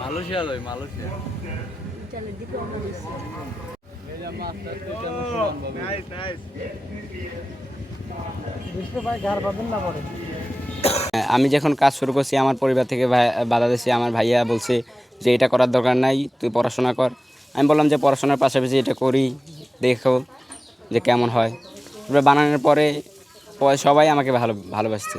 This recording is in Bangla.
মালয়েশিয়া লই মালয়েশিয়া। হ্যাঁ, আমি যখন কাজ শুরু করছি আমার পরিবার থেকে বাধা দিয়েছে। আমার ভাইয়া বলছে যে এটা করার দরকার নাই তুই পড়াশোনা কর। আমি বললাম যে পড়াশোনার পাশাপাশি এটা করি দেখো যে কেমন হয়। বানানোর পরে সবাই আমাকে ভালো ভালোবাসছে।